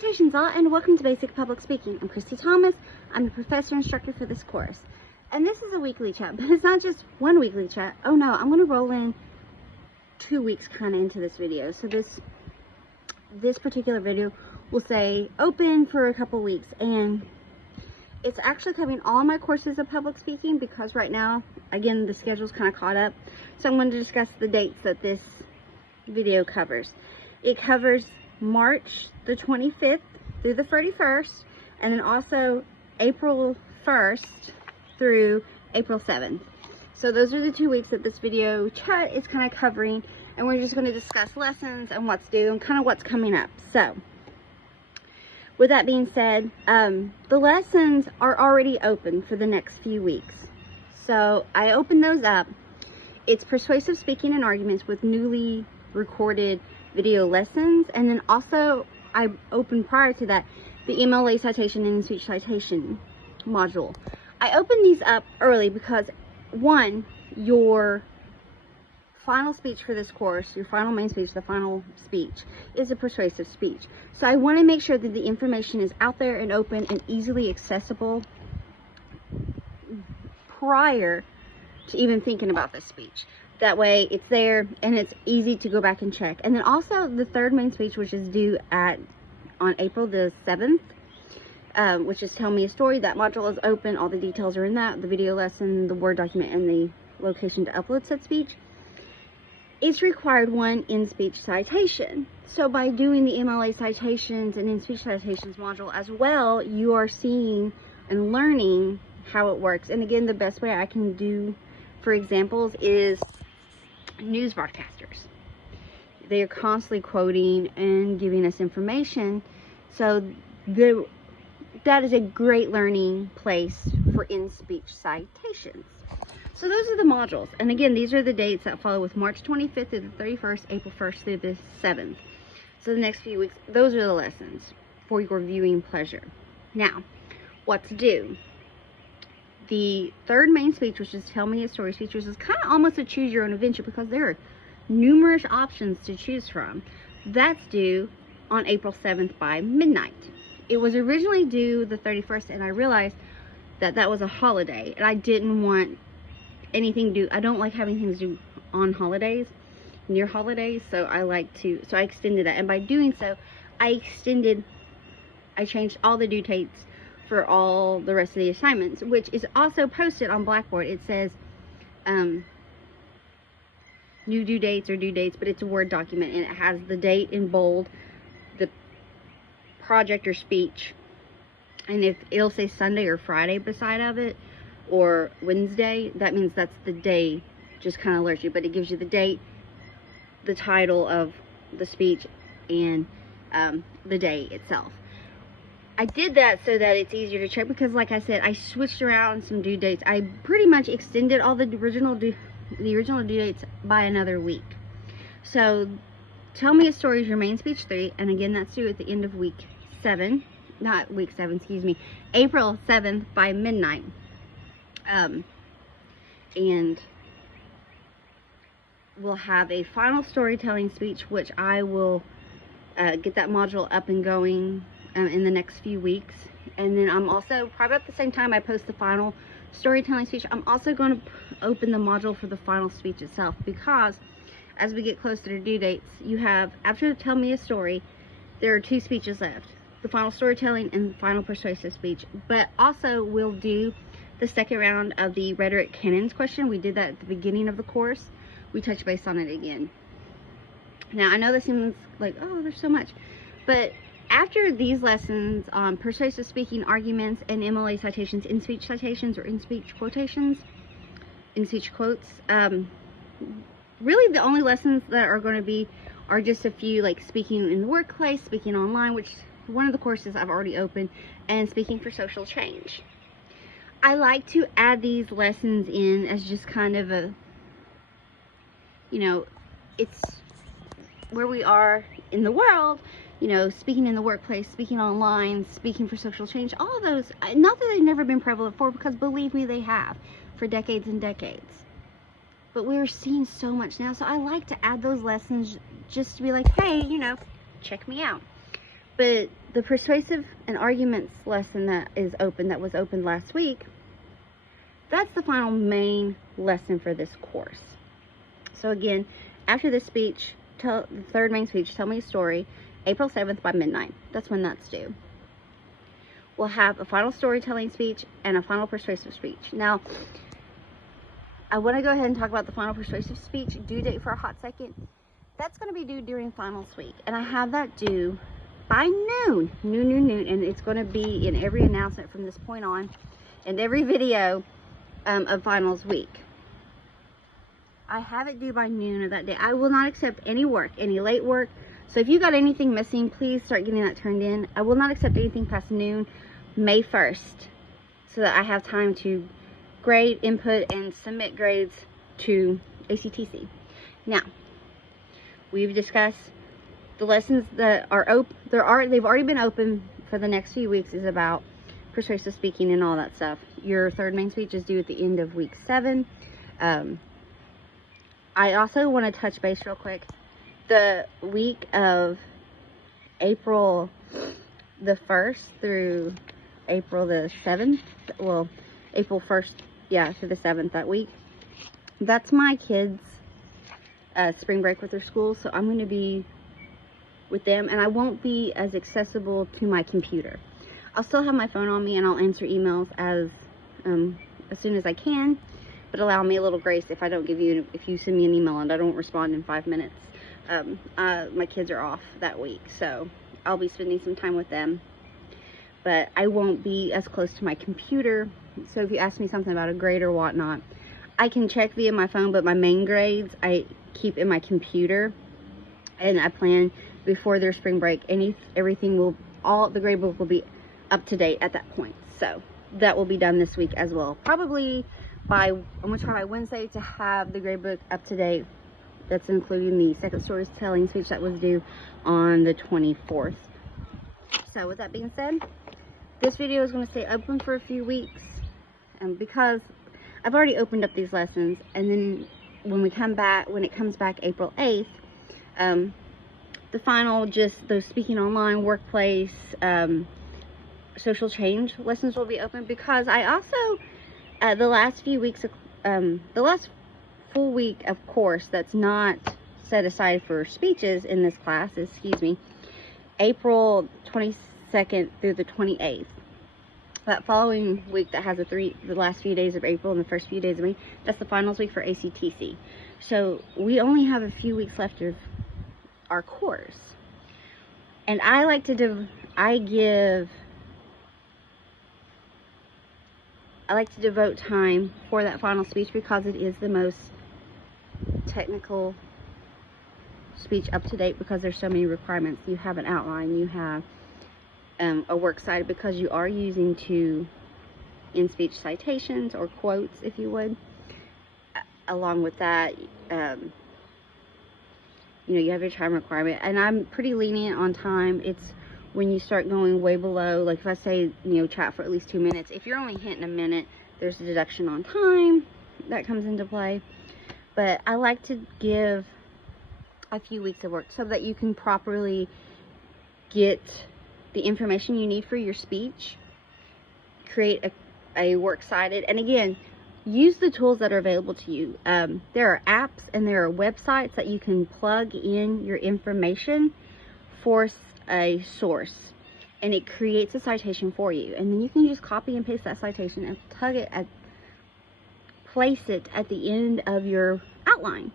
Salutations all, and welcome to Basic Public Speaking. I'm Christy Thomas. I'm the professor instructor for this course. And this is a weekly chat, but it's not just one weekly chat. Oh no, I'm going to roll in 2 weeks kind of into this video. So this particular video will say open for a couple weeks, and it's actually covering all my courses of public speaking because right now, again, the schedule's kind of caught up. So I'm going to discuss the dates that this video covers. It covers March the 25th through the 31st, and then also April 1st through April 7th. So those are the 2 weeks that this video chat is kind of covering, and we're just going to discuss lessons and what's due and kind of what's coming up. So with that being said, the lessons are already open for the next few weeks. So I opened those up. It's persuasive speaking and arguments with newly recorded video lessons, and then also I opened prior to that the MLA citation and speech citation module. I opened these up early because, one, your final speech for this course, your final main speech, the final speech, is a persuasive speech. So I want to make sure that the information is out there and open and easily accessible prior to even thinking about this speech. That way it's there and it's easy to go back and check. And then also the third main speech, which is due on April the 7th, which is Tell Me a Story. That module is open. All the details are in that. The video lesson, the Word document, and the location to upload said speech. It's required one in-speech citation. So by doing the MLA citations and in-speech citations module as well, you are seeing and learning how it works. And again, the best way I can do for examples is news broadcasters. They are constantly quoting and giving us information. So that is a great learning place for in-speech citations. So those are the modules. And again, these are the dates that follow with March 25th through the 31st, April 1st through the 7th. So the next few weeks, those are the lessons for your viewing pleasure. Now, what to do? The third main speech, which is Tell Me a Story speech, which is kind of almost a choose your own adventure because there are numerous options to choose from. That's due on April 7th by midnight. It was originally due the 31st, and I realized that that was a holiday, and I didn't want anything due. I don't like having things due on holidays, near holidays, so I extended that. And by doing so, I changed all the due dates for all the rest of the assignments, which is also posted on Blackboard. It says new due dates or due dates, but it's a Word document, and it has the date in bold, the project or speech, and if it'll say Sunday or Friday beside of it, or Wednesday, that means that's the day. Just kind of alerts you, but it gives you the date, the title of the speech, and the day itself. I did that so that it's easier to check because, like I said, I switched around some due dates. I pretty much extended all the original due dates by another week. So Tell Me a Story is your main speech 3, and again, that's due at the end of week 7, not week 7, excuse me, April 7th by midnight. And we'll have a final storytelling speech, which I will get that module up and going in the next few weeks. And then I'm also, probably at the same time I post the final storytelling speech, I'm also going to open the module for the final speech itself, because as we get closer to due dates, you have, after Tell Me a Story, there are 2 speeches left, the final storytelling and the final persuasive speech. But also we'll do the second round of the rhetoric canons question. We did that at the beginning of the course. We touch base on it again. Now I know this seems like, oh, there's so much, but after these lessons on persuasive speaking, arguments, and MLA citations, in-speech citations, or in-speech quotations, in-speech quotes, really the only lessons that are going to be are just a few, like speaking in the workplace, speaking online, which one of the courses I've already opened, and speaking for social change. I like to add these lessons in as just kind of a, it's where we are in the world, speaking in the workplace, speaking online, speaking for social change, all of those, not that they've never been prevalent before, because believe me, they have, for decades and decades. But we're seeing so much now, so I like to add those lessons just to be like, hey, check me out. But the persuasive and arguments lesson that was opened last week, that's the final main lesson for this course. So again, after this speech, the third main speech, Tell Me a Story, April 7th by midnight. That's when that's due. We'll have a final storytelling speech and a final persuasive speech. Now, I want to go ahead and talk about the final persuasive speech due date for a hot second. That's going to be due during finals week, and I have that due by noon, and it's going to be in every announcement from this point on, and every video of finals week. I have it due by noon of that day. I will not accept any work, any late work. So if you got anything missing, please start getting that turned in. I will not accept anything past noon, May 1st, so that I have time to grade, input, and submit grades to ACTC. Now, we've discussed the lessons that are open. They've already been open for the next few weeks. Is about persuasive speaking and all that stuff. Your third main speech is due at the end of week 7. I also want to touch base real quick. The week of April the 1st through April the 7th, well, April 1st, yeah, to the 7th that week, that's my kids' spring break with their school, so I'm going to be with them, and I won't be as accessible to my computer. I'll still have my phone on me, and I'll answer emails as soon as I can, but allow me a little grace if you send me an email and I don't respond in 5 minutes. My kids are off that week, so I'll be spending some time with them, but I won't be as close to my computer. So if you ask me something about a grade or whatnot, I can check via my phone, but my main grades I keep in my computer, and I plan before their spring break, all the grade book will be up to date at that point. So that will be done this week as well. Probably I'm going to try by Wednesday to have the grade book up to date. That's including the second storytelling speech that was due on the 24th. So with that being said, this video is going to stay open for a few weeks, because I've already opened up these lessons, and then when it comes back April 8th, the final, just those speaking online, workplace, social change lessons will be open, because I also the last few weeks of the last full week of course that's not set aside for speeches in this class is, April 22nd through the 28th. That following week that has the last few days of April and the first few days of May, that's the finals week for ACTC. So we only have a few weeks left of our course, and I like to devote time for that final speech, because it is the most technical speech up to date, because there's so many requirements. You have an outline, you have a works cited, because you are using 2 in-speech citations or quotes, if you would. Along with that, you have your time requirement, and I'm pretty lenient on time. It's when you start going way below, like if I say, chat for at least 2 minutes, if you're only hitting a minute, there's a deduction on time that comes into play. But I like to give a few weeks of work so that you can properly get the information you need for your speech, create a works cited, and again, use the tools that are available to you. There are apps and there are websites that you can plug in your information for a source, and it creates a citation for you, and then you can just copy and paste that citation and place it at the end of your outline.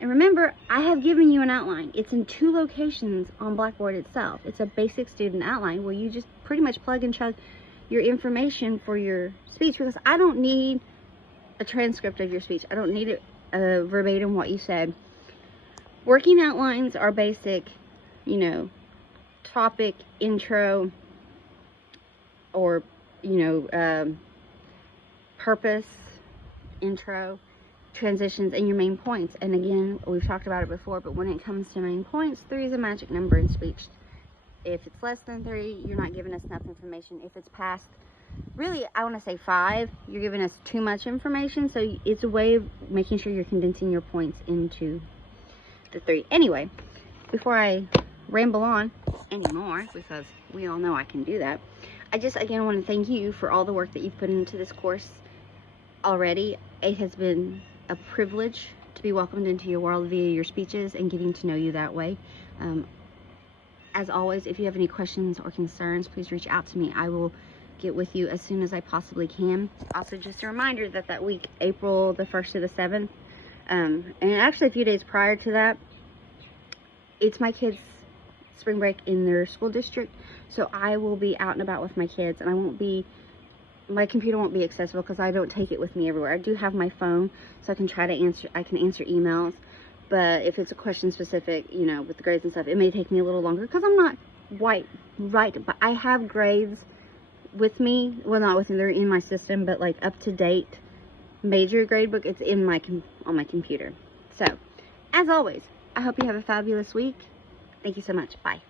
And remember, I have given you an outline. It's in 2 locations on Blackboard itself. It's a basic student outline where you just pretty much plug and chug your information for your speech, because I don't need a transcript of your speech. I don't need it verbatim what you said. Working outlines are basic, topic, intro, or, purpose, intro, transitions, and your main points. And again, we've talked about it before, but when it comes to main points, 3 is a magic number in speech. If it's less than 3, you're not giving us enough information. If it's past, really, I want to say 5, you're giving us too much information. So it's a way of making sure you're condensing your points into the 3. Anyway, before I ramble on, anymore, because we all know I can do that. I just, again, want to thank you for all the work that you've put into this course already. It has been a privilege to be welcomed into your world via your speeches and getting to know you that way. As always, if you have any questions or concerns, please reach out to me. I will get with you as soon as I possibly can. Also, just a reminder that that week, April the 1st to the 7th, and actually a few days prior to that, it's my kids' spring break in their school district. So I will be out and about with my kids, and my computer won't be accessible because I don't take it with me everywhere. I do have my phone, so I can answer emails. But if it's a question specific, you know, with the grades and stuff, it may take me a little longer because I'm not right. But I have grades with me. Well, not with me, they're in my system, but like up to date major grade book, it's in on my computer. So, as always, I hope you have a fabulous week. Thank you so much. Bye.